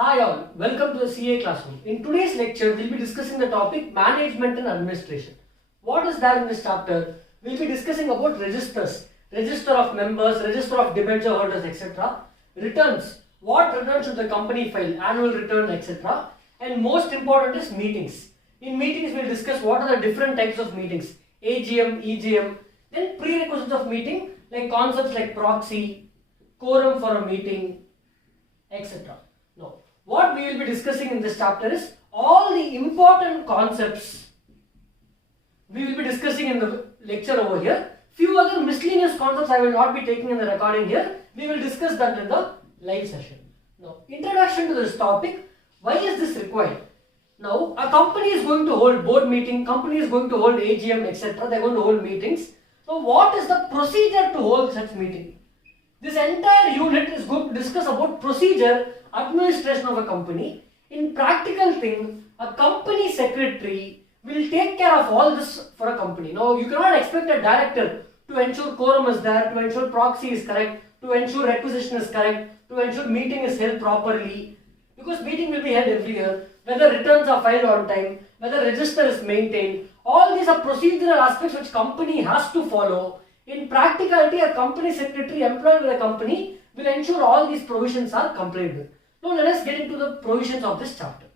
Hi all, welcome to the CA classroom. In today's lecture, we'll be discussing the topic management and administration. What is there in this chapter? We'll be discussing about registers, register of members, register of debenture holders, etc. Returns, what return should the company file, annual return, etc. And most important is meetings. In meetings, we'll discuss what are the different types of meetings, AGM, EGM, then prerequisites of meeting like concepts like proxy, quorum for a meeting, etc. Now, what we will be discussing in this chapter is all the important concepts we will be discussing in the lecture over here. Few other miscellaneous concepts I will not be taking in the recording here. We will discuss that in the live session. Now, introduction to this topic. Why is this required? Now, a company is going to hold board meeting, company is going to hold AGM, etc. They are going to hold meetings. So, what is the procedure to hold such meeting? This entire unit is going to discuss about procedure, administration of a company. In practical thing, a company secretary will take care of all this for a company. Now, you cannot expect a director to ensure quorum is there, to ensure proxy is correct, to ensure requisition is correct, to ensure meeting is held properly. Because meeting will be held every year, whether returns are filed on time, whether register is maintained. All these are procedural aspects which company has to follow. In practicality, a company secretary employed with a company will ensure all these provisions are complied with. Now let us get into the provisions of this chapter.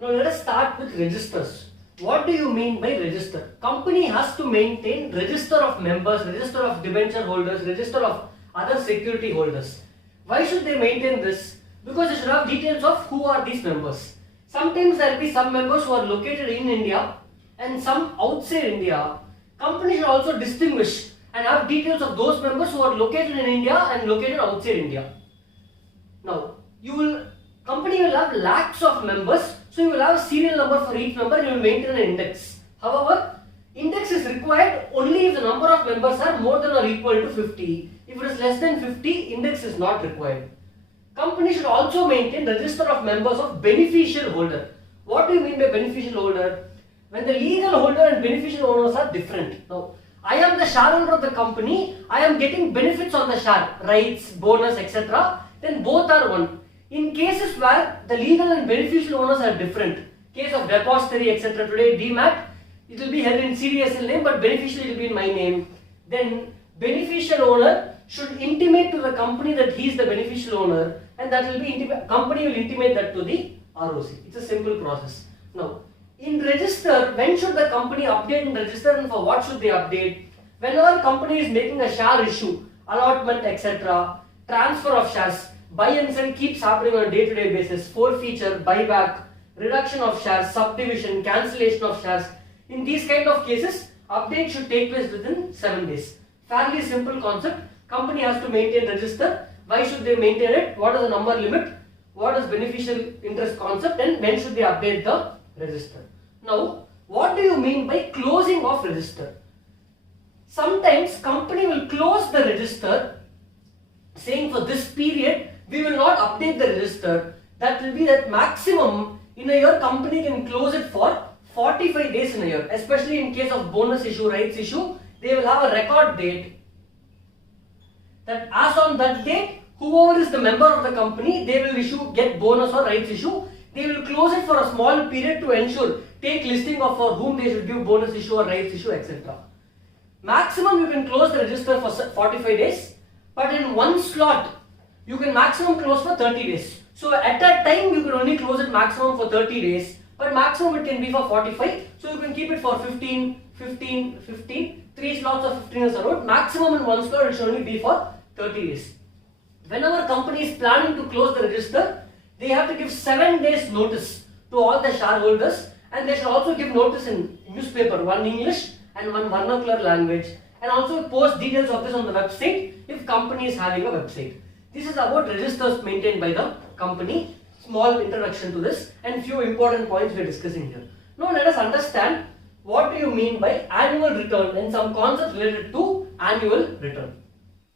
Now let us start with registers. What do you mean by register? Company has to maintain register of members, register of debenture holders, register of other security holders. Why should they maintain this? Because they should have details of who are these members. Sometimes there will be some members who are located in India and some outside India. Company should also distinguish and have details of those members who are located in India and located outside India. Now, company will have lakhs of members, so you will have a serial number for each member and you will maintain an index. However, index is required only if the number of members are more than or equal to 50. If it is less than 50, index is not required. Company should also maintain register of members of beneficial holder. What do you mean by beneficial holder? When the legal holder and beneficial owners are different. Now, I am the shareholder of the company, I am getting benefits on the share, rights, bonus, etc. Then both are one. In cases where the legal and beneficial owners are different, case of depository, etc. Today, DMAT, it will be held in CDSL name, but beneficial will be in my name. Then beneficial owner should intimate to the company that he is the beneficial owner, and that will be company will intimate that to the ROC. It's a simple process. Now, in register, when should the company update in register and for what should they update? Whenever company is making a share issue, allotment, etc., transfer of shares, buy and sell keeps happening on a day-to-day basis, forfeiture, buyback, reduction of shares, subdivision, cancellation of shares. In these kind of cases, update should take place within 7 days. Fairly simple concept. Company has to maintain register. Why should they maintain it? What is the number limit? What is beneficial interest concept? And when should they update the register? Now, what do you mean by closing of register? Sometimes company will close the register saying for this period we will not update the register. That will be that maximum in a year company can close it for 45 days in a year. Especially in case of bonus issue, rights issue, they will have a record date that as on that date, whoever is the member of the company, they will get bonus or rights issue. They will close it for a small period to ensure, take listing of for whom they should give bonus issue or rights issue, etc. Maximum you can close the register for 45 days, but in one slot, you can maximum close for 30 days. So at that time, you can only close it maximum for 30 days, but maximum it can be for 45. So you can keep it for 15, 15, 15, 3 slots of 15 is allowed. Maximum in one slot, it should only be for 30 days. Whenever company is planning to close the register, they have to give 7 days notice to all the shareholders, and they should also give notice in newspaper, one English and one vernacular language, and also post details of this on the website if company is having a website. This is about registers maintained by the company. Small introduction to this and few important points we are discussing here. Now let us understand what do you mean by annual return and some concepts related to annual return.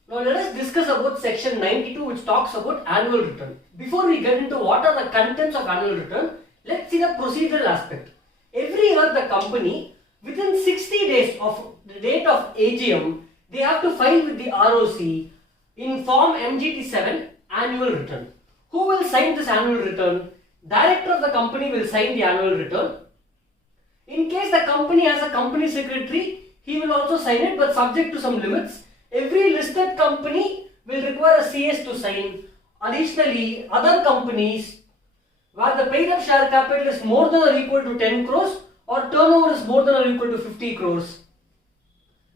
Now let us discuss about section 92 which talks about annual return. Before we get into what are the contents of annual return, let's see the procedural aspect. Every year the company within 60 days of the date of AGM, they have to file with the ROC in form MGT7 annual return. Who will sign this annual return? Director of the company will sign the annual return. In case the company has a company secretary, he will also sign it, but subject to some limits. Every listed company will require a CS to sign. Additionally, other companies where the paid up share capital is more than or equal to 10 crores or turnover is more than or equal to 50 crores.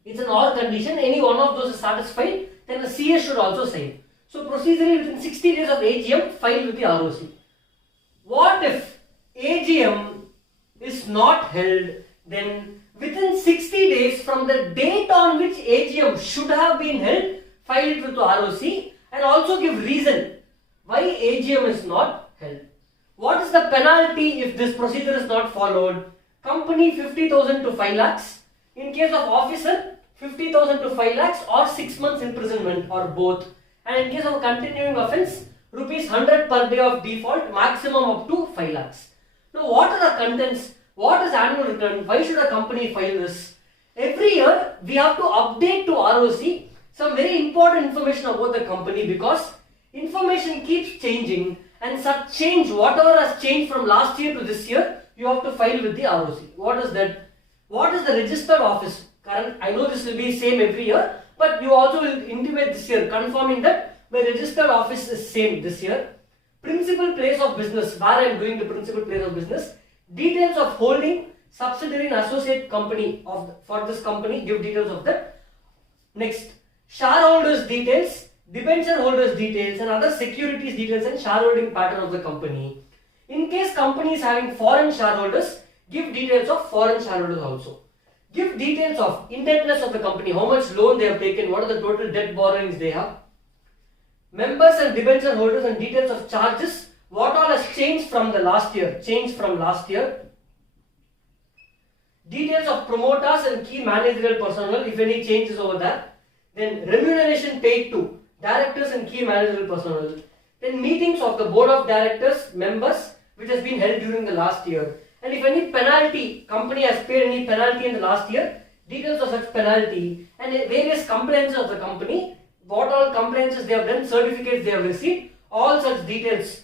It's an or condition. Any one of those is satisfied, then the CS should also sign. So procedurally within 60 days of AGM, file with the ROC. What if AGM is not held? Then within 60 days from the date on which AGM should have been held, file it with the ROC and also give reason why AGM is not held. What is the penalty if this procedure is not followed? Company 50,000 to 5 lakhs. In case of officer, 50,000 to 5 lakhs or 6 months imprisonment or both. And in case of continuing offence, rupees 100 per day of default, maximum up to 5 lakhs. Now what are the contents? What is annual return? Why should a company file this? Every year we have to update to ROC some very important information about the company because information keeps changing and such change, whatever has changed from last year to this year, you have to file with the ROC. What is that? What is the registered office? Current, I know this will be same every year, but you also will intimate this year confirming that my registered office is same this year. Principal place of business, where I am doing the principal place of business. Details of holding, subsidiary and associate company for this company, give details of that. Next, shareholders details, debenture holders details and other securities details and shareholding pattern of the company. In case company is having foreign shareholders, give details of foreign shareholders also. Give details of indebtedness of the company, how much loan they have taken, what are the total debt borrowings they have. Members and debenture holders and details of charges, what all has changed from the last year, Details of promoters and key managerial personnel, if any changes over there. Then remuneration paid to directors and key managerial personnel. Then meetings of the board of directors, members, which has been held during the last year. And if any penalty, company has paid any penalty in the last year, details of such penalty and various compliances of the company, what all compliances they have done, certificates they have received, all such details,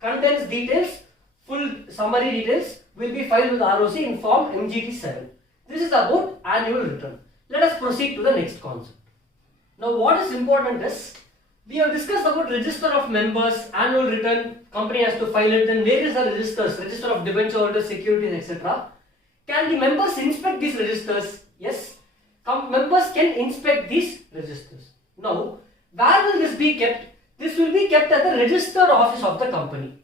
contents details, full summary details will be filed with ROC in form MGT 7. This is about annual return. Let us proceed to the next concept. Now what is important is, we have discussed about register of members, annual return, company has to file it, then various are registers, register of debenture holders, securities, etc. Can the members inspect these registers? Yes, members can inspect these registers. Now, where will this be kept? This will be kept at the registered office of the company.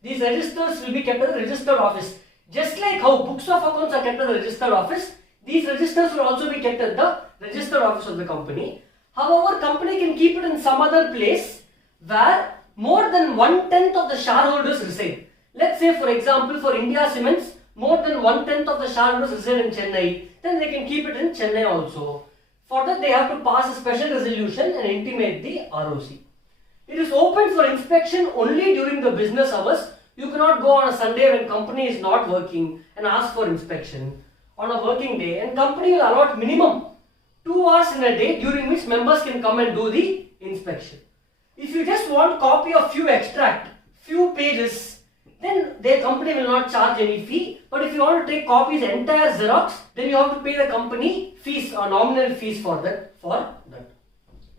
These registers will be kept at the registered office. Just like how books of accounts are kept at the registered office, these registers will also be kept at the registered office of the company. However, company can keep it in some other place where more than 1/10 of the shareholders reside. Let's say for example for India Cements, more than 1/10 of the shareholders reside in Chennai, then they can keep it in Chennai also. For that they have to pass a special resolution and intimate the ROC. It is open for inspection only during the business hours. You cannot go on a Sunday when company is not working and ask for inspection on a working day, and company will allot minimum 2 hours in a day during which members can come and do the inspection. If you just want copy of few extract, few pages, then the company will not charge any fee. But if you want to take copies entire Xerox, then you have to pay the company fees or nominal fees for that.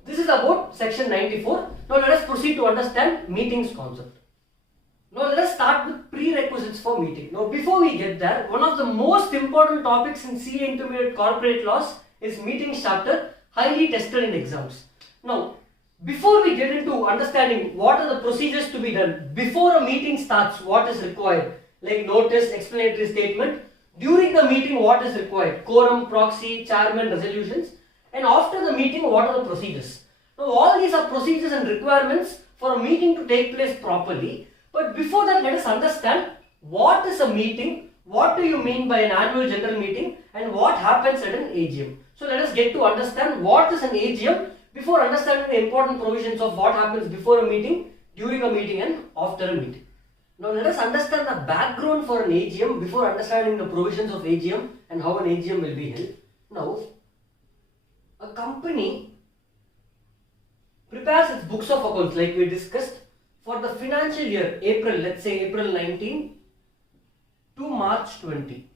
This is about section 94. Now let us proceed to understand meetings concept. Now let us start with prerequisites for meeting. Now before we get there, one of the most important topics in CA Intermediate Corporate Laws is meetings chapter, highly tested in exams. Now, before we get into understanding what are the procedures to be done, before a meeting starts, what is required, like notice, explanatory statement, during the meeting what is required, quorum, proxy, chairman, resolutions, and after the meeting what are the procedures. Now all these are procedures and requirements for a meeting to take place properly, but before that let us understand what is a meeting, what do you mean by an annual general meeting, and what happens at an AGM. So let us get to understand what is an AGM before understanding the important provisions of what happens before a meeting, during a meeting and after a meeting. Now let us understand the background for an AGM before understanding the provisions of AGM and how an AGM will be held. Now, a company prepares its books of accounts like we discussed for the financial year April, let's say April 19 to March 20.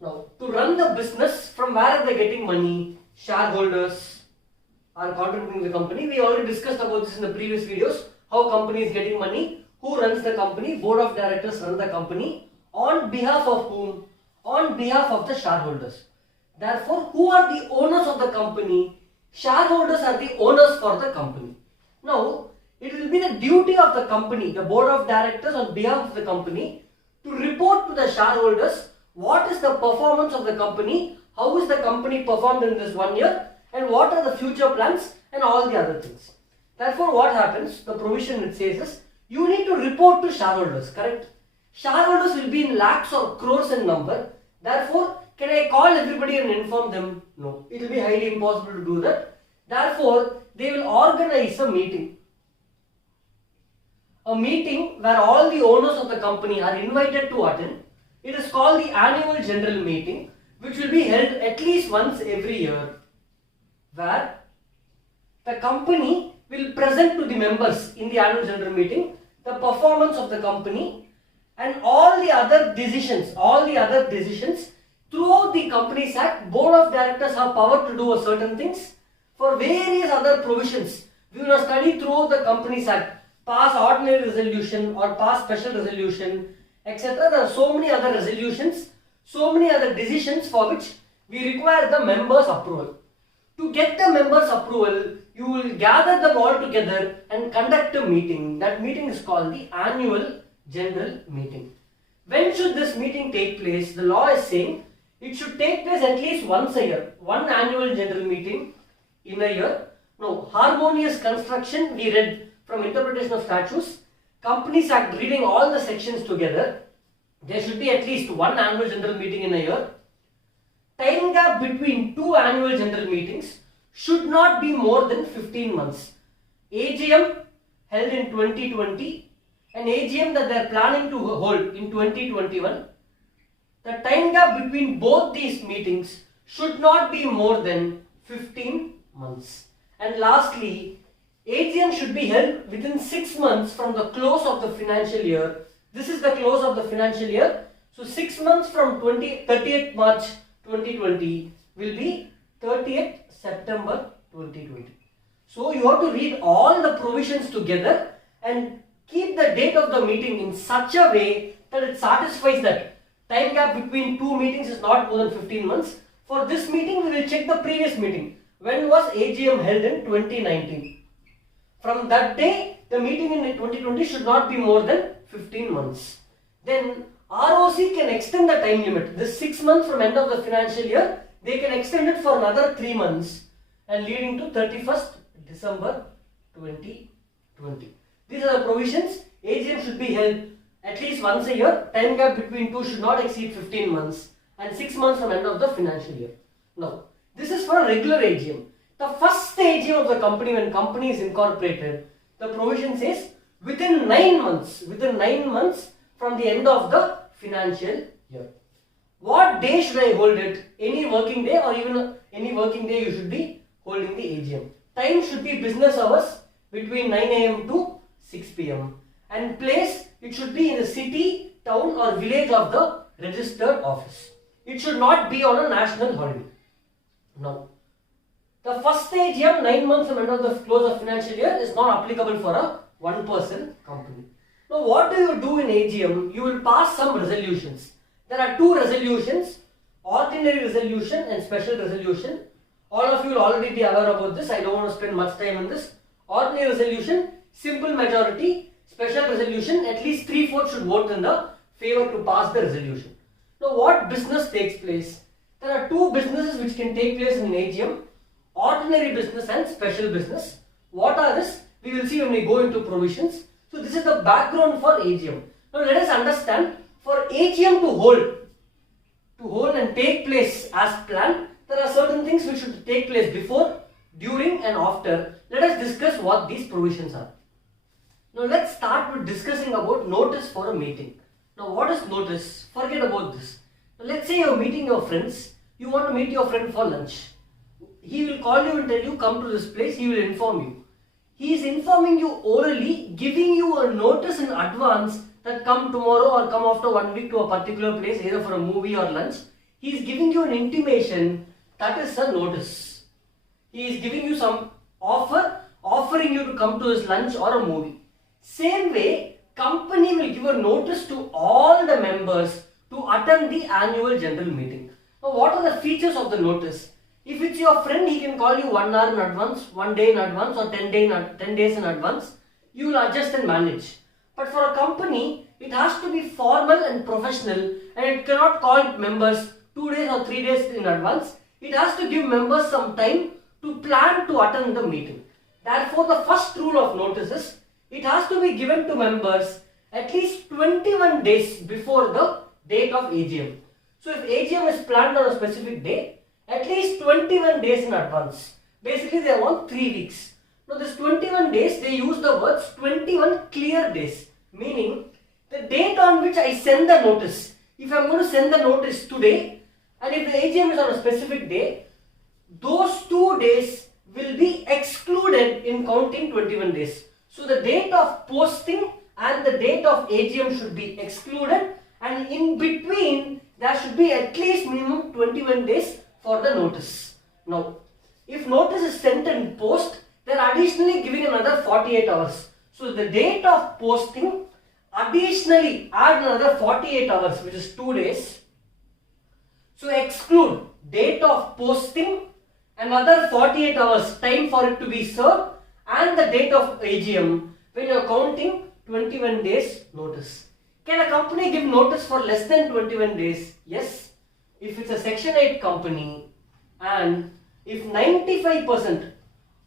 Now, to run the business, from where are they getting money? Shareholders are contributing to the company. We already discussed about this in the previous videos. How company is getting money, who runs the company, board of directors run the company. On behalf of whom? On behalf of the shareholders. Therefore, who are the owners of the company? Shareholders are the owners for the company. Now, it will be the duty of the company, the board of directors on behalf of the company, to report to the shareholders what is the performance of the company, how is the company performed in this 1 year, and what are the future plans and all the other things. Therefore, what happens, the provision it says is, you need to report to shareholders, correct? Shareholders will be in lakhs or crores in number. Therefore, can I call everybody and inform them? No, it will be highly impossible to do that. Therefore, they will organize a meeting. A meeting where all the owners of the company are invited to attend. It is called the annual general meeting, which will be held at least once every year, where the company will present to the members in the annual general meeting the performance of the company and all the other decisions throughout the Companies Act. Board of directors have power to do certain things. For various other provisions, we will study throughout the Companies Act, pass ordinary resolution or pass special resolution, etc. There are so many other resolutions, so many other decisions for which we require the members' approval. To get the members' approval, you will gather them all together and conduct a meeting. That meeting is called the annual general meeting. When should this meeting take place? The law is saying it should take place at least once a year. One annual general meeting in a year. Now, harmonious construction, we read from interpretation of statutes. Companies Act, reading all the sections together, there should be at least one annual general meeting in a year. Time gap between two annual general meetings should not be more than 15 months. AGM held in 2020 and AGM that they are planning to hold in 2021. The time gap between both these meetings should not be more than 15 months. And lastly, AGM should be held within 6 months from the close of the financial year. This is the close of the financial year. So 6 months from 30th March 2020 will be 30th September 2020. So you have to read all the provisions together and keep the date of the meeting in such a way that it satisfies that time gap between two meetings is not more than 15 months. For this meeting, we will check the previous meeting. When was AGM held in 2019? From that day, the meeting in 2020 should not be more than 15 months. Then ROC can extend the time limit. This 6 months from end of the financial year, they can extend it for another 3 months and leading to 31st December 2020. These are the provisions. AGM should be held at least once a year. Time gap between two should not exceed 15 months and 6 months from end of the financial year. Now, this is for a regular AGM. The first AGM of the company, when company is incorporated, the provision says within 9 months from the end of the financial year. What day should I hold it? Any working day or even any working day you should be holding the AGM. Time should be business hours between 9 a.m. to 6 p.m. and place, it should be in the city, town or village of the registered office. It should not be on a national holiday. Now, the first AGM 9 months from end of the close of financial year is not applicable for a one-person company. Now, what do you do in AGM? You will pass some resolutions. There are two resolutions, ordinary resolution and special resolution. All of you will already be aware about this. I don't want to spend much time on this. Ordinary resolution, simple majority. Special resolution, at least 3/4 should vote in the favor to pass the resolution. Now, what business takes place? There are two businesses which can take place in an AGM. Ordinary business and special business. What are this? We will see when we go into provisions. So this is the background for AGM. Now let us understand, for AGM to hold and take place as planned, there are certain things which should take place before, during and after. Let us discuss what these provisions are. Now let's start with discussing about notice for a meeting. Now what is notice? Forget about this. Now, let's say you're meeting your friends. You want to meet your friend for lunch. He will call you and tell you, come to this place. He will inform you. He is informing you orally, giving you a notice in advance that come tomorrow or come after 1 week to a particular place, either for a movie or lunch. He is giving you an intimation, that is a notice. He is giving you some offer, offering you to come to his lunch or a movie. Same way, company will give a notice to all the members to attend the annual general meeting. Now, what are the features of the notice? If it's your friend, he can call you 1 hour in advance, 1 day in advance, or 10 days in advance. You will adjust and manage. But for a company, it has to be formal and professional, and it cannot call members 2 days or 3 days in advance. It has to give members some time to plan to attend the meeting. Therefore, the first rule of notice is it has to be given to members at least 21 days before the date of AGM. So, if AGM is planned on a specific day, at least 21 days in advance. Basically, they want 3 weeks. Now, this 21 days, they use the words 21 clear days, meaning the date on which I send the notice. If I am going to send the notice today, and if the AGM is on a specific day, those 2 days will be excluded in counting 21 days. So, the date of posting and the date of AGM should be excluded, and in between there should be at least minimum 21 days for the notice. Now, if notice is sent in post, they are additionally giving another 48 hours. So, the date of posting, additionally add another 48 hours, which is 2 days. So, exclude date of posting, another 48 hours time for it to be served, and the date of AGM when you are counting 21 days notice. Can a company give notice for less than 21 days? Yes. If it's a Section 8 company, and if 95%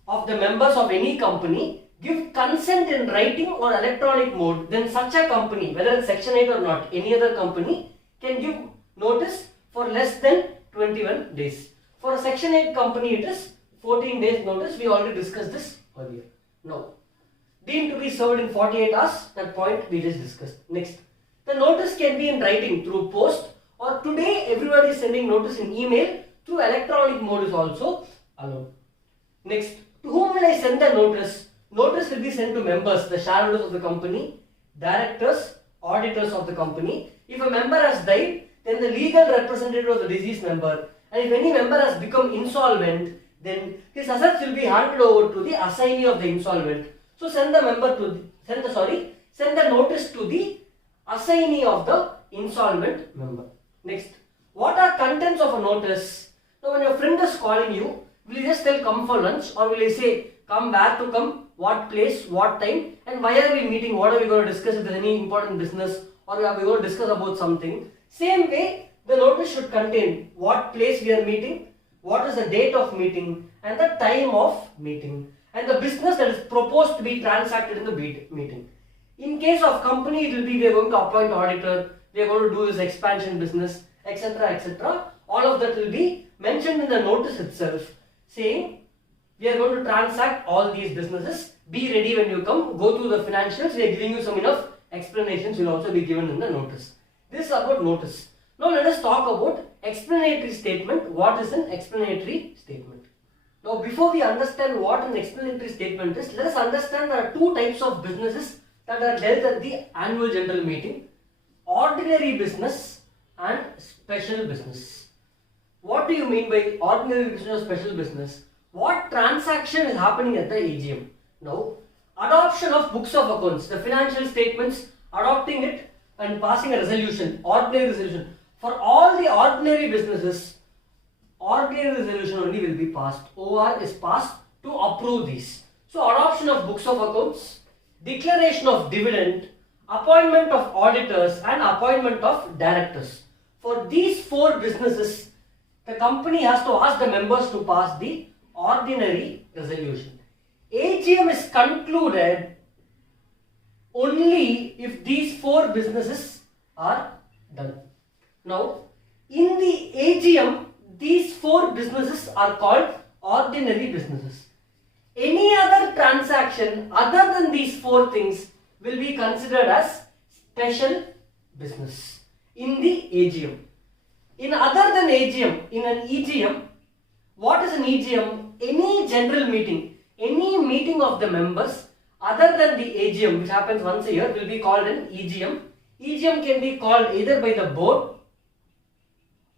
of the members of any company give consent in writing or electronic mode, then such a company, whether it's Section 8 or not, any other company can give notice for less than 21 days. For a Section 8 company, it is 14 days notice. We already discussed this earlier. Now, deemed to be served in 48 hours, that point we just discussed. Next, the notice can be in writing through post, or today everybody is sending notice in email. Through electronic mode is also allowed. Next, to whom will I send the notice? Notice will be sent to members, the shareholders of the company, directors, auditors of the company. If a member has died, then the legal representative of the deceased member, and if any member has become insolvent, then his assets will be handed over to the assignee of the insolvent. So send the notice to the assignee of the insolvent member. Next, what are contents of a notice? Now, when your friend is calling you, will you just tell come for lunch, or will you say come, where to come, what place, what time, and why are we meeting, what are we going to discuss, if there is any important business, or are we going to discuss about something? Same way, the notice should contain what place we are meeting, what is the date of meeting, and the time of meeting, and the business that is proposed to be transacted in the meeting. In case of company, it will be we are going to appoint auditor, we are going to do this expansion business, etc., etc. All of that will be mentioned in the notice itself, saying we are going to transact all these businesses. Be ready when you come, go through the financials. We are giving you some enough explanations will also be given in the notice. This is about notice. Now let us talk about explanatory statement. What is an explanatory statement? Now before we understand what an explanatory statement is, let us understand there are 2 types of businesses that are dealt at the annual general meeting: ordinary business and special business. What do you mean by ordinary business or special business? What transaction is happening at the AGM? Now, adoption of books of accounts, the financial statements, adopting it and passing a resolution, ordinary resolution. For all the ordinary businesses, ordinary resolution only will be passed. OR is passed to approve these. So, adoption of books of accounts, declaration of dividend, appointment of auditors, and appointment of directors. For these 4 businesses, the company has to ask the members to pass the ordinary resolution. AGM is concluded only if these 4 businesses are done. Now, in the AGM, these 4 businesses are called ordinary businesses. Any other transaction other than these 4 things will be considered as special business in the AGM. In other than AGM, in an EGM, what is an EGM? Any general meeting. Any meeting of the members other than the AGM, which happens once a year, will be called an EGM. EGM can be called either by the board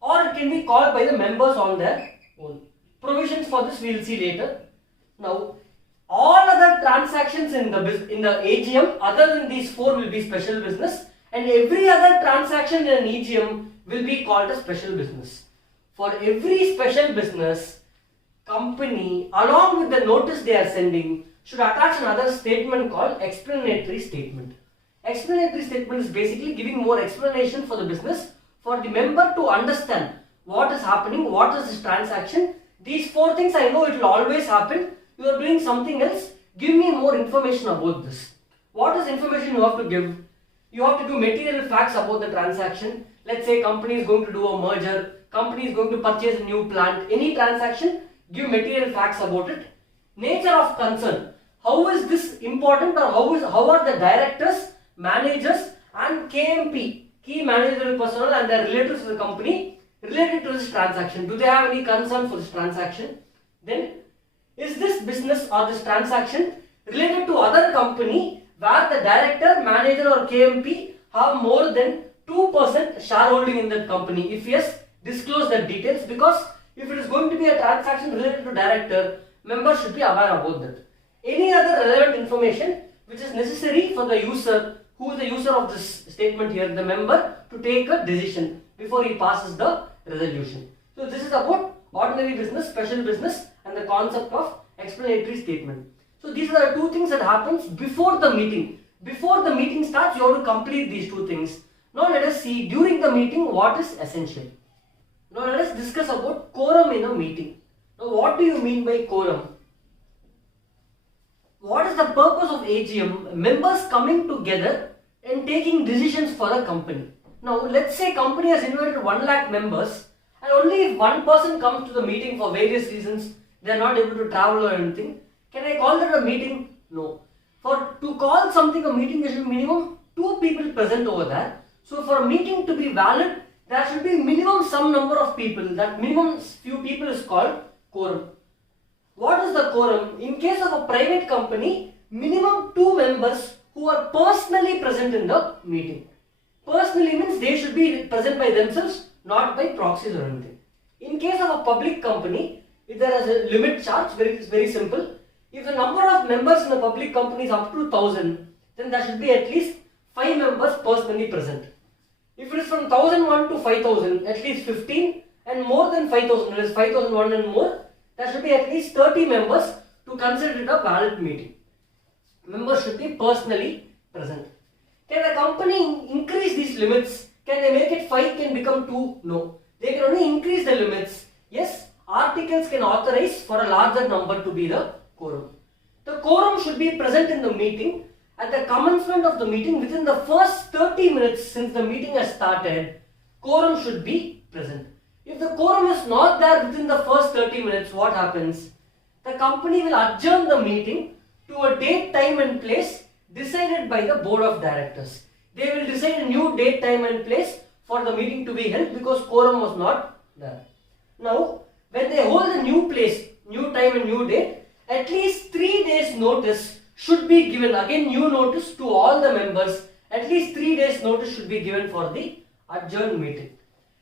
or it can be called by the members on their own. Provisions for this we will see later. Now, all other transactions in the AGM other than these four will be special business, and every other transaction in an EGM will be called a special business. For every special business, company along with the notice they are sending should attach another statement called explanatory statement. Explanatory statement is basically giving more explanation for the business for the member to understand what is happening, what is this transaction. These four things I know it will always happen. You are doing something else. Give me more information about this. What is information you have to give? You have to give material facts about the transaction. Let's say company is going to do a merger, company is going to purchase a new plant. Any transaction, give material facts about it. Nature of concern. How is this important, or how are the directors, managers and KMP, key managerial personnel, and their relatives to the company related to this transaction? Do they have any concern for this transaction? Then, is this business or this transaction related to other company where the director, manager or KMP have more than 2% shareholding in that company? If yes, disclose the details, because if it is going to be a transaction related to director, members should be aware about that. Any other relevant information which is necessary for the user, who is the user of this statement here, the member, to take a decision before he passes the resolution. So this is about ordinary business, special business, and the concept of explanatory statement. So these are the two things that happens before the meeting. Before the meeting starts, you have to complete these two things. Now let us see during the meeting what is essential. Now let us discuss about quorum in a meeting. Now what do you mean by quorum? What is the purpose of AGM? Members coming together and taking decisions for a company. Now let's say company has invited 1 lakh members, and only if one person comes to the meeting for various reasons, they are not able to travel or anything. Can I call that a meeting? No. To call something a meeting, there should be minimum 2 people present over there. So for a meeting to be valid, there should be minimum some number of people. That minimum few people is called quorum. What is the quorum? In case of a private company, minimum 2 members who are personally present in the meeting. Personally means they should be present by themselves, not by proxies or anything. In case of a public company, if there is a limit charge, it's very simple. If the number of members in a public company is up to 1000, then there should be at least 5 members personally present. If it is from 1001 to 5000, at least 15, and more than 5000, that is 5001 and more, there should be at least 30 members to consider it a valid meeting. Members should be personally present. Can a company increase these limits? Can they make it 5 can become 2? No. They can only increase the limits. Yes, articles can authorize for a larger number to be the quorum. The quorum should be present in the meeting at the commencement of the meeting within the first 30 minutes since the meeting has started. Quorum should be present. If the quorum is not there within the first 30 minutes, what happens? The company will adjourn the meeting to a date, time and place decided by the board of directors. They will decide a new date, time and place for the meeting to be held because quorum was not there. Now, when they hold a new place, new time and new date, at least 3 days notice should be given. Again, new notice to all the members. At least 3 days notice should be given for the adjourned meeting.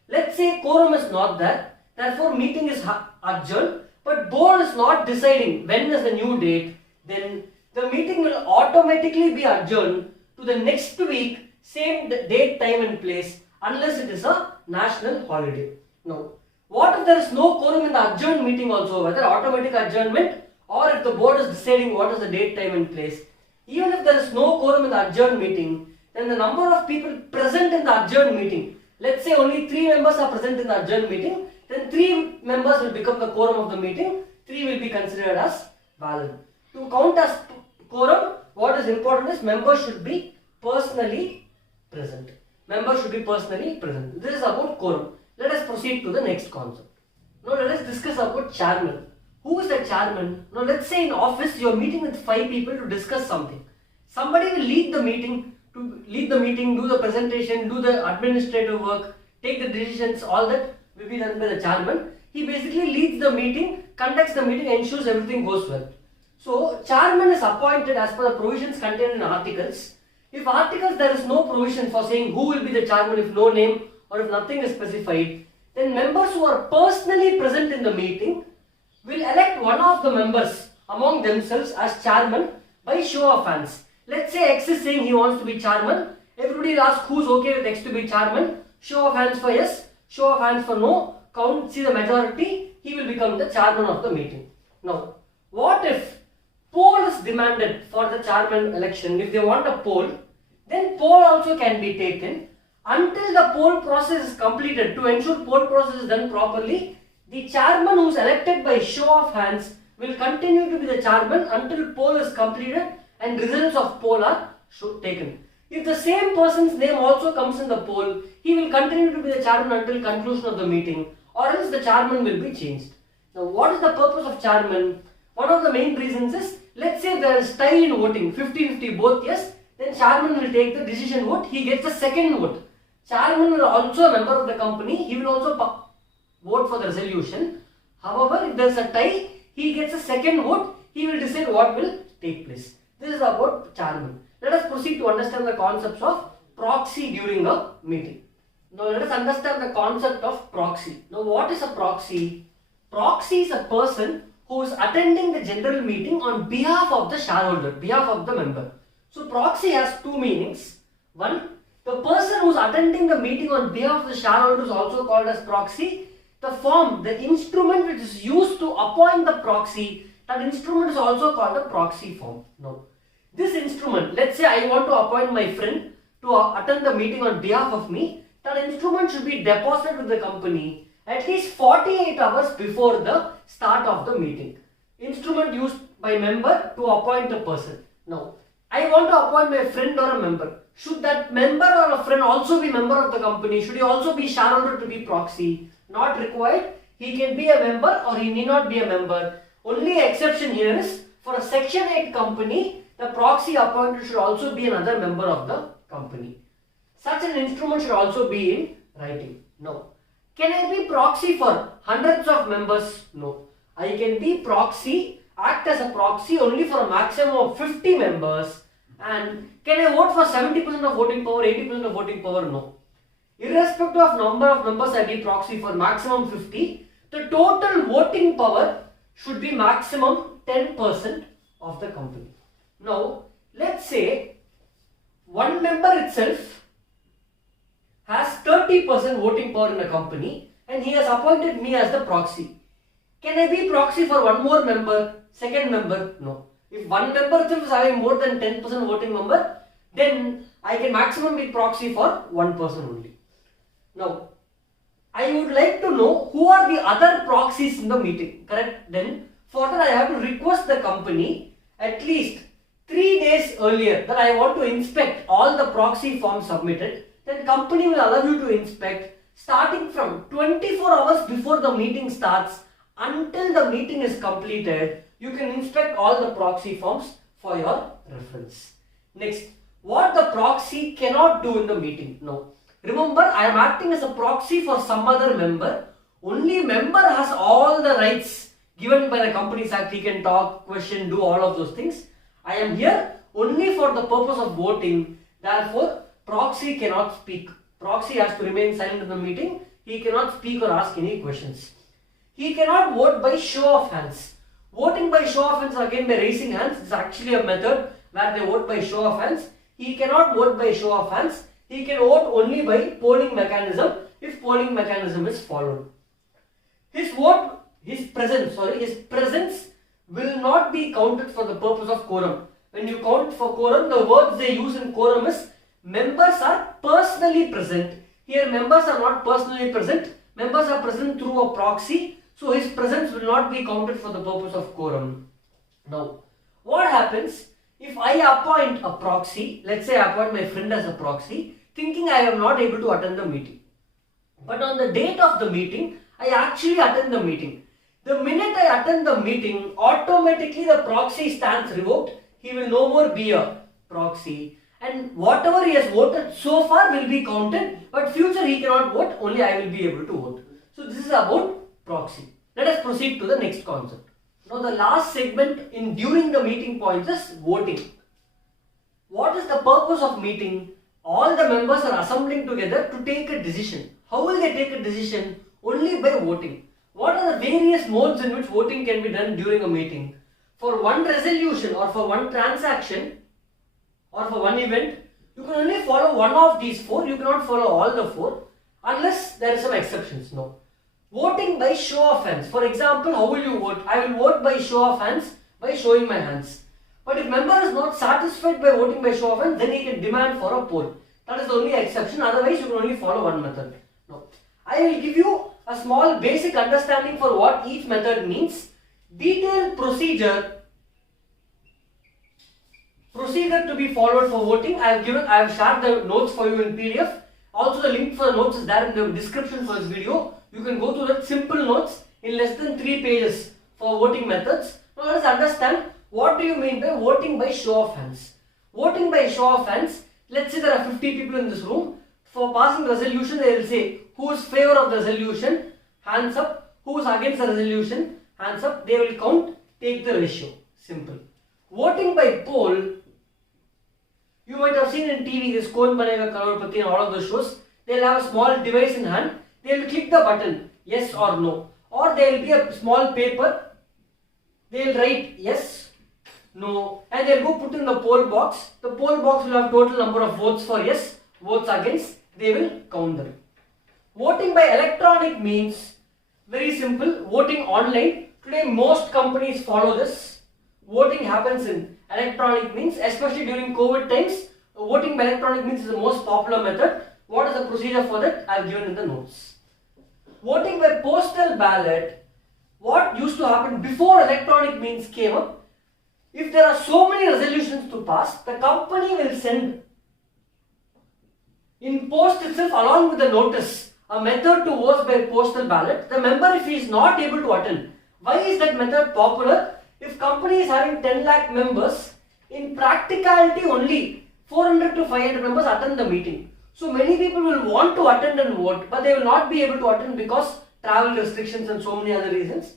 Let's say quorum is not there, therefore meeting is adjourned, but board is not deciding when is the new date, then the meeting will automatically be adjourned to the next week, same date, time and place, unless it is a national holiday. Now, what if there is no quorum in the adjourned meeting also, whether automatic adjournment or if the board is deciding what is the date, time and place? Even if there is no quorum in the adjourned meeting, then the number of people present in the adjourned meeting, let's say only 3 members are present in the adjourned meeting, then 3 members will become the quorum of the meeting, 3 will be considered as valid. To count as quorum, what is important is members should be personally present. Members should be personally present. This is about quorum. Let us proceed to the next concept. Now let us discuss about chairman. Who is the chairman? Now let's say in office you are meeting with 5 people to discuss something. Somebody will lead the meeting, do the presentation, do the administrative work, take the decisions, all that will be done by the chairman. He basically leads the meeting, conducts the meeting, ensures everything goes well. So chairman is appointed as per the provisions contained in articles. If articles there is no provision for saying who will be the chairman, if no name or if nothing is specified, then members who are personally present in the meeting will elect one of the members among themselves as chairman by show of hands. Let's say X is saying he wants to be chairman. Everybody will ask who's okay with X to be chairman. Show of hands for yes, show of hands for no. Count, see the majority, he will become the chairman of the meeting. Now, what if poll is demanded for the chairman election? If they want a poll, then poll also can be taken. Until the poll process is completed, to ensure poll process is done properly, the chairman who is elected by show of hands will continue to be the chairman until poll is completed and results of poll are taken. If the same person's name also comes in the poll, he will continue to be the chairman until conclusion of the meeting, or else the chairman will be changed. Now, what is the purpose of chairman? One of the main reasons is, let's say there is tie in voting, 50-50 both yes, then chairman will take the decision vote, he gets the second vote. Chairman will also a member of the company, he will also vote for the resolution. However, if there is a tie, he gets a second vote, he will decide what will take place. This is about chairman. Let us proceed to understand the concepts of proxy during a meeting. Now let us understand the concept of proxy. Now what is a proxy? Proxy is a person who is attending the general meeting on behalf of the shareholder, behalf of the member. So proxy has two meanings. One, the person who is attending the meeting on behalf of the shareholder is also called as proxy. The form, the instrument which is used to appoint the proxy, that instrument is also called a proxy form. Now, this instrument, let's say I want to appoint my friend to attend the meeting on behalf of me, that instrument should be deposited with the company at least 48 hours before the start of the meeting. Instrument used by member to appoint a person. Now, I want to appoint my friend or a member. Should that member or a friend also be member of the company? Should he also be shareholder to be proxy? Not required. He can be a member or he need not be a member. Only exception here is for a Section 8 company, the proxy appointed should also be another member of the company. Such an instrument should also be in writing. No. Can I be proxy for hundreds of members? No. I can be proxy, act as a proxy only for a maximum of 50 members. And can I vote for 70% of voting power, 80% of voting power? No. Irrespective of number of members I be proxy for maximum 50, the total voting power should be maximum 10% of the company. Now, let's say one member itself has 30% voting power in a company and he has appointed me as the proxy. Can I be proxy for one more member, second member? No. If one member itself is having more than 10% voting member, then I can maximum be proxy for one person only. Now, I would like to know who are the other proxies in the meeting, correct? Then, for that I have to request the company at least 3 days earlier that I want to inspect all the proxy forms submitted. Then company will allow you to inspect starting from 24 hours before the meeting starts until the meeting is completed. You can inspect all the proxy forms for your reference. Next, what the proxy cannot do in the meeting. No. Remember, I am acting as a proxy for some other member. Only member has all the rights given by the Companies Act. He can talk, question, do all of those things. I am here only for the purpose of voting. Therefore, proxy cannot speak. Proxy has to remain silent in the meeting. He cannot speak or ask any questions. He cannot vote by show of hands. Voting by show of hands, again by raising hands, is actually a method where they vote by show of hands. He cannot vote by show of hands. He can vote only by polling mechanism if polling mechanism is followed. His presence will not be counted for the purpose of quorum. When you count for quorum, the words they use in quorum is members are personally present. Here members are not personally present. Members are present through a proxy. So his presence will not be counted for the purpose of quorum. Now, what happens if I appoint a proxy? Let's say I appoint my friend as a proxy, thinking I am not able to attend the meeting. But on the date of the meeting, I actually attend the meeting. The minute I attend the meeting, automatically the proxy stands revoked. He will no more be a proxy. And whatever he has voted so far will be counted. But future he cannot vote, only I will be able to vote. So this is about proxy. Let us proceed to the next concept. Now the last segment in during the meeting points is voting. What is the purpose of meeting? All the members are assembling together to take a decision. How will they take a decision? Only by voting. What are the various modes in which voting can be done during a meeting? For one resolution or for one transaction or for one event, you can only follow one of these four. You cannot follow all the four unless there is some exceptions. No. Voting by show of hands. For example, how will you vote? I will vote by show of hands by showing my hands. But if member is not satisfied by voting by show of hands, then he can demand for a poll. That is the only exception. Otherwise, you can only follow one method. No. I will give you a small basic understanding for what each method means. Detailed procedure to be followed for voting. I have shared the notes for you in PDF. Also, the link for the notes is there in the description for this video. You can go to the simple notes in less than 3 pages for voting methods. Now let us understand what do you mean by voting by show of hands. Voting by show of hands, let's say there are 50 people in this room. For passing resolution, they will say who is favor of the resolution, hands up. Who is against the resolution, hands up. They will count, take the ratio. Simple. Voting by poll, you might have seen in TV this Kaun Banega Crorepati and all of those shows. They will have a small device in hand. They will click the button yes or no, or there will be a small paper. They will write yes, no, and they will go put in the poll box. The poll box will have total number of votes for yes, votes against. They will count them. Voting by electronic means very simple. Voting online. Today most companies follow this. Voting happens in electronic means, especially during COVID times. Voting by electronic means is the most popular method. What is the procedure for that? I have given in the notes. Voting by postal ballot, what used to happen before electronic means came up, if there are so many resolutions to pass, the company will send in post itself along with the notice a method to vote by postal ballot. The member, if he is not able to attend, why is that method popular? If company is having 10 lakh members, in practicality only 400 to 500 members attend the meeting. So many people will want to attend and vote, but they will not be able to attend because travel restrictions and so many other reasons.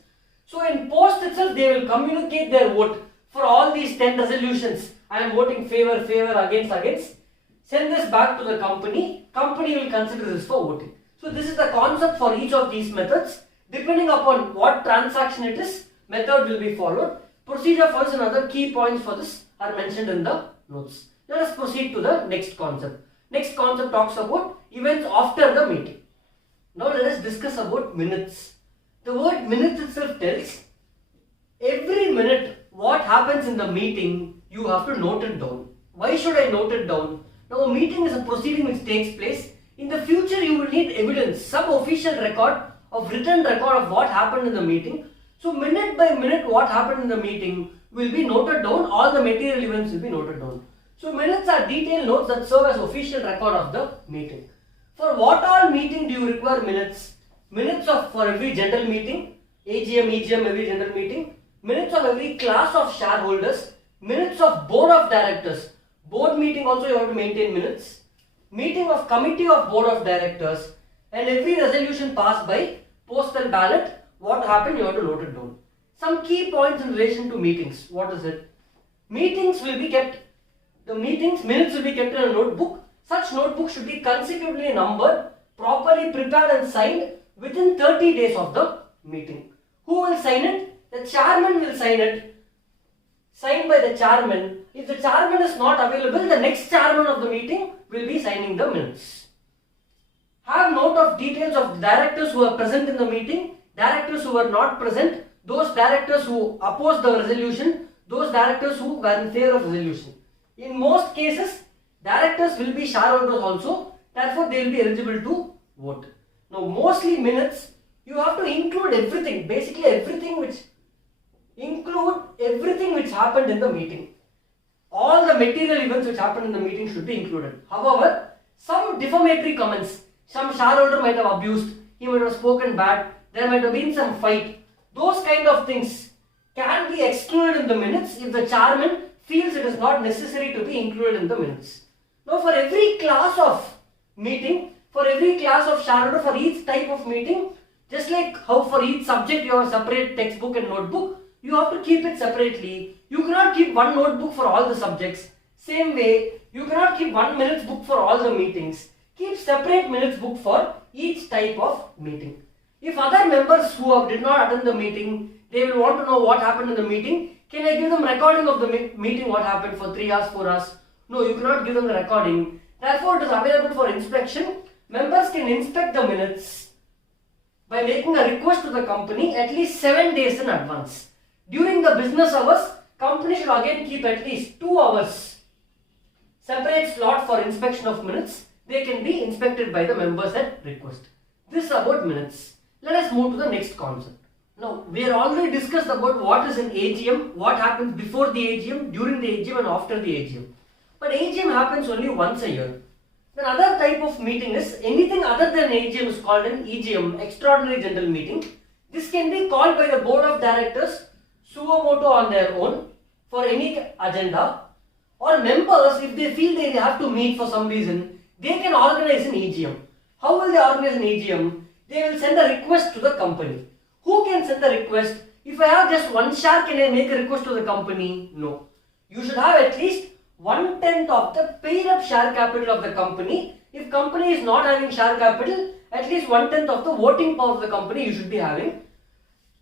So in post itself, they will communicate their vote for all these 10 resolutions. I am voting favor, against. Send this back to the company. Company will consider this for voting. So this is the concept for each of these methods. Depending upon what transaction it is, method will be followed. Procedure for this and other key points for this are mentioned in the notes. Let us proceed to the next concept. Next concept talks about events after the meeting. Now let us discuss about minutes. The word minutes itself tells every minute what happens in the meeting, you have to note it down. Why should I note it down? Now a meeting is a proceeding which takes place. In the future you will need evidence, some official record of written record of what happened in the meeting. So minute by minute what happened in the meeting will be noted down. All the material events will be noted down. So minutes are detailed notes that serve as official record of the meeting. For what all meeting do you require minutes? Minutes of for every general meeting, AGM, EGM, every general meeting. Minutes of every class of shareholders. Minutes of board of directors. Board meeting also you have to maintain minutes. Meeting of committee of board of directors. And every resolution passed by postal ballot. What happened, you have to note it down. Some key points in relation to meetings. What is it? Meetings will be kept. The minutes will be kept in a notebook. Such notebook should be consecutively numbered, properly prepared and signed within 30 days of the meeting. Who will sign it? The chairman will sign it. Signed by the chairman. If the chairman is not available, the next chairman of the meeting will be signing the minutes. Have note of details of directors who are present in the meeting, directors who were not present, those directors who opposed the resolution, those directors who were in favor of resolution. In most cases, directors will be shareholders also, therefore they will be eligible to vote. Now mostly minutes, you have to include everything, basically everything which happened in the meeting. All the material events which happened in the meeting should be included. However, some defamatory comments, some shareholder might have abused, he might have spoken bad, there might have been some fight. Those kind of things can be excluded in the minutes if the chairman feels it is not necessary to be included in the minutes. Now for every class of meeting, for every class of shareholder, for each type of meeting, just like how for each subject you have a separate textbook and notebook, You have to keep it separately. You cannot keep one notebook for all the subjects. Same way, you cannot keep 1 minutes book for all the meetings. Keep separate minutes book for each type of meeting. If other members who did not attend the meeting, they will want to know what happened in the meeting. Can I give them recording of the meeting, what happened for 3 hours, 4 hours? No, you cannot give them the recording. Therefore, it is available for inspection. Members can inspect the minutes by making a request to the company at least 7 days in advance. During the business hours, company should again keep at least 2 hours separate slot for inspection of minutes. They can be inspected by the members at request. This is about minutes. Let us move to the next concept. Now, we have already discussed about what is an AGM, what happens before the AGM, during the AGM and after the AGM. But AGM happens only once a year. Another type of meeting is anything other than AGM is called an EGM, Extraordinary General Meeting. This can be called by the Board of Directors suo motu on their own for any agenda, or members, if they feel they have to meet for some reason, they can organize an EGM. How will they organize an EGM? They will send a request to the company. Who can send the request? If I have just one share, can I make a request to the company? No. You should have at least 1/10 of the paid up share capital of the company. If company is not having share capital, at least 1/10 of the voting power of the company you should be having.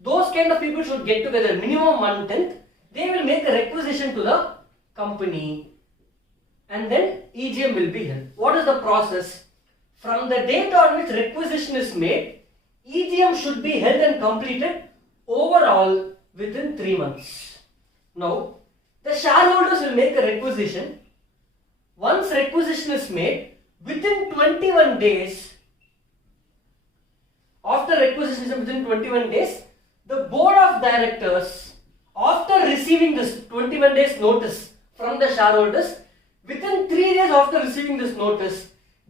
Those kind of people should get together, minimum 1/10. They will make a requisition to the company and then EGM will be held. What is the process? From the date on which requisition is made, EGM should be held and completed overall within 3 months. Now, the shareholders will make a requisition. Once requisition is made, within 21 days, after requisition within 21 days, the board of directors, after receiving this 21 days notice from the shareholders, within 3 days after receiving this notice,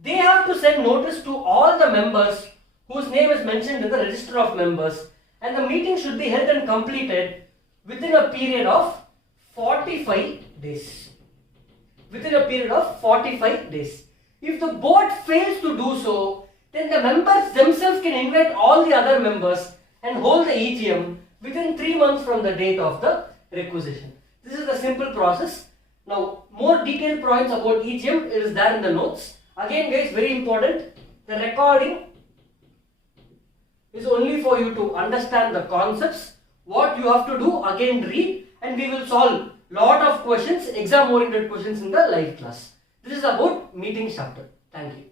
they have to send notice to all the members whose name is mentioned in the register of members, and the meeting should be held and completed within a period of 45 days. Within a period of 45 days. If the board fails to do so, then the members themselves can invite all the other members and hold the EGM within 3 months from the date of the requisition. This is the simple process. Now, more detailed points about EGM is there in the notes. Again guys, very important, the recording is only for you to understand the concepts. What you have to do, again read, and we will solve lot of questions, exam oriented questions in the live class. This is about meeting chapter. Thank you.